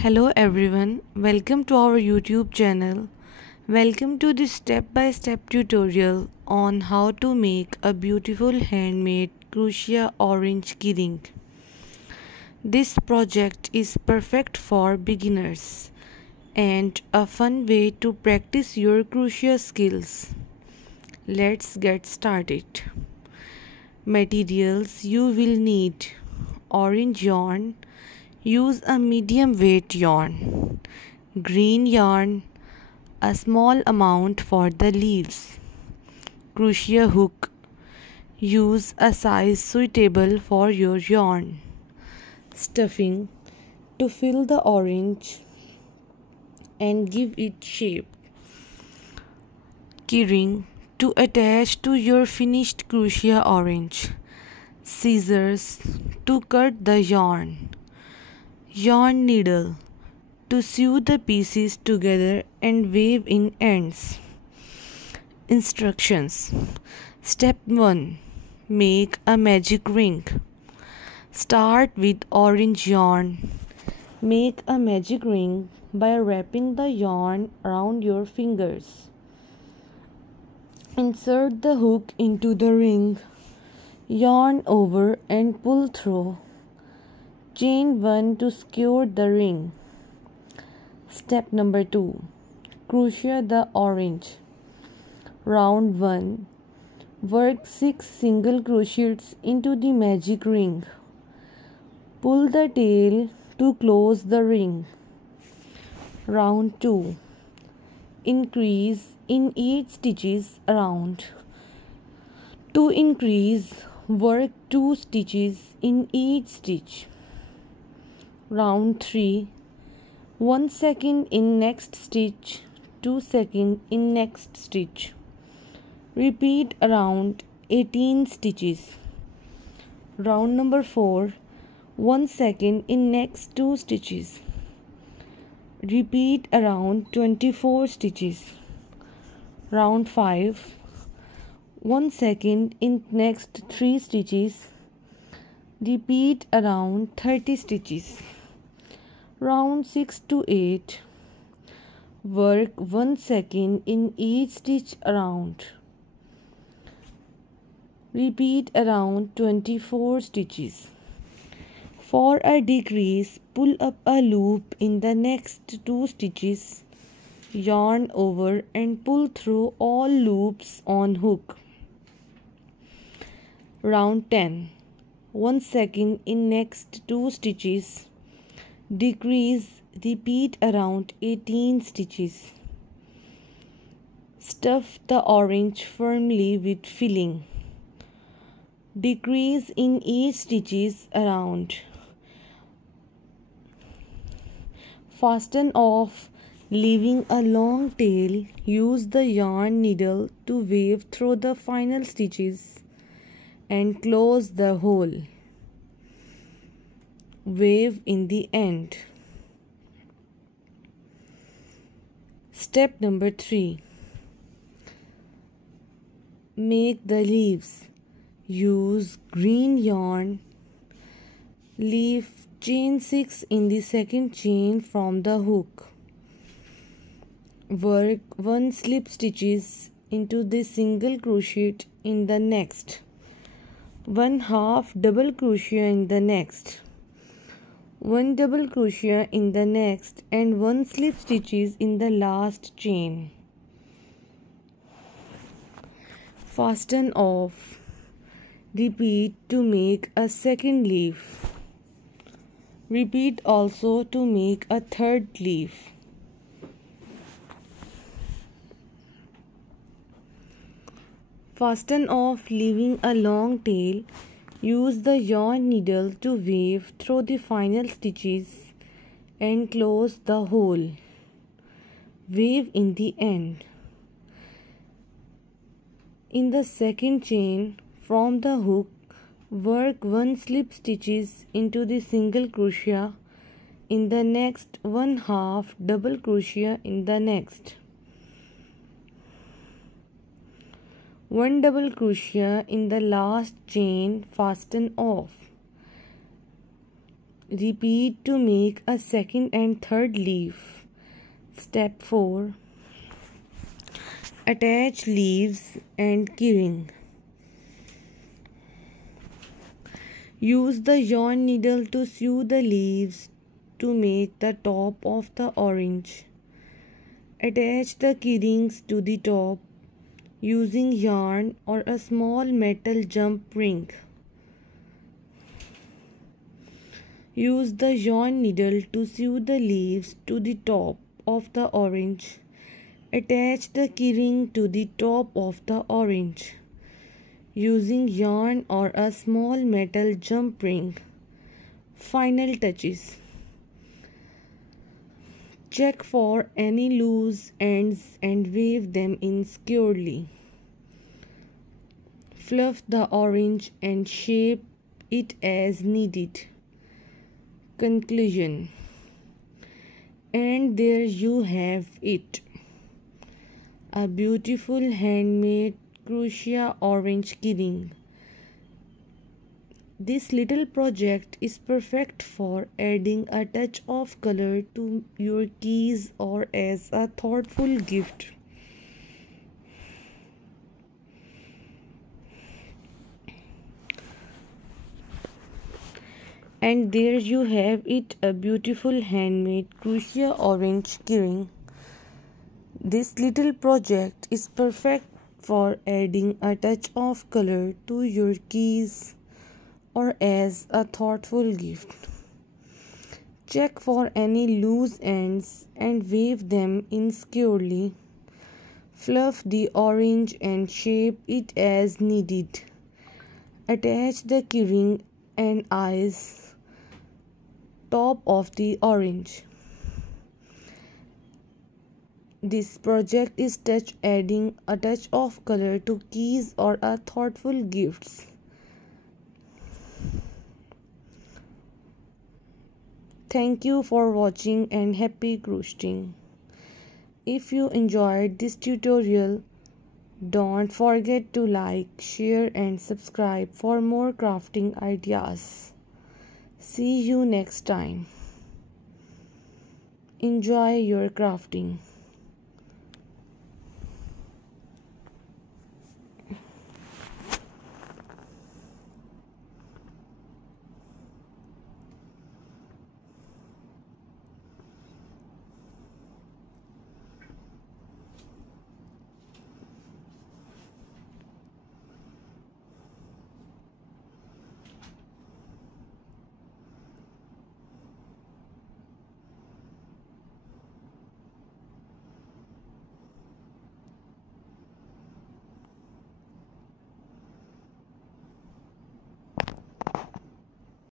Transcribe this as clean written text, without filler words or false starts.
Hello everyone, welcome to our YouTube channel. Welcome to this step-by-step tutorial on how to make a beautiful handmade Crucia orange keyring. This project is perfect for beginners and a fun way to practice your Crucia skills. Let's get started. Materials you will need: orange yarn. Use a medium weight yarn. Green yarn, a small amount for the leaves. Crucia hook. Use a size suitable for your yarn. Stuffing to fill the orange and give it shape. Keyring to attach to your finished Crucia orange. Scissors to cut the yarn. Yarn needle to sew the pieces together and weave in ends. Instructions. Step 1. Make a magic ring. Start with orange yarn. Make a magic ring by wrapping the yarn around your fingers. Insert the hook into the ring. Yarn over and pull through. Chain 1 to secure the ring. Step number 2. Crochet the orange. Round 1. Work 6 single crochets into the magic ring. Pull the tail to close the ring. Round 2. Increase in 8 stitches around. To increase, work 2 stitches in each stitch. Round 3. 1 second in next stitch, 2 second in next stitch. Repeat around 18 stitches. Round number 4. 1 second in next 2 stitches. Repeat around 24 stitches. Round 5. 1 second in next 3 stitches. Repeat around 30 stitches. Round 6 to 8. Work 1 second in each stitch around. Repeat around 24 stitches. For a decrease, pull up a loop in the next 2 stitches. Yarn over and pull through all loops on hook. Round 10. 1 second in next 2 stitches. Decrease, repeat around 18 stitches. Stuff the orange firmly with filling. Decrease in each stitches around. Fasten off, leaving a long tail. Use the yarn needle to weave through the final stitches and close the hole. Weave in the end. Step number 3. Make the leaves. Use green yarn. Leave chain 6 in the second chain from the hook. Work 1 slip stitches into the single crochet in the next. 1 half double crochet in the next. 1 double crochet in the next and 1 slip stitches in the last chain. Fasten off. Repeat to make a second leaf. Repeat also to make a third leaf. Fasten off, leaving a long tail. Use the yarn needle to weave through the final stitches and close the hole. Weave in the end. In the second chain from the hook, work 1 slip stitches into the single crochet in the next, 1 half double crochet in the next. 1 double crochet in the last chain. Fasten off. Repeat to make a second and third leaf. Step 4. Attach leaves and keyring. Use the yarn needle to sew the leaves to make the top of the orange. Attach the keyrings to the top using yarn or a small metal jump ring. Use the yarn needle to sew the leaves to the top of the orange. Attach the keyring to the top of the orange using yarn or a small metal jump ring. Final touches. Check for any loose ends and weave them in securely. Fluff the orange and shape it as needed. Conclusion. And there you have it. A beautiful handmade Crucia orange keyring. This little project is perfect for adding a touch of color to your keys or as a thoughtful gift. And there you have it, a beautiful handmade Crucia orange keyring. This little project is perfect for adding a touch of color to your keys or as a thoughtful gift. Check for any loose ends and weave them in securely. Fluff the orange and shape it as needed. Attach the keyring and eyes top of the orange. This project is adding a touch of color to keys or a thoughtful gifts. Thank you for watching and happy crafting. If you enjoyed this tutorial, don't forget to like, share and subscribe for more crafting ideas. See you next time. Enjoy your crafting.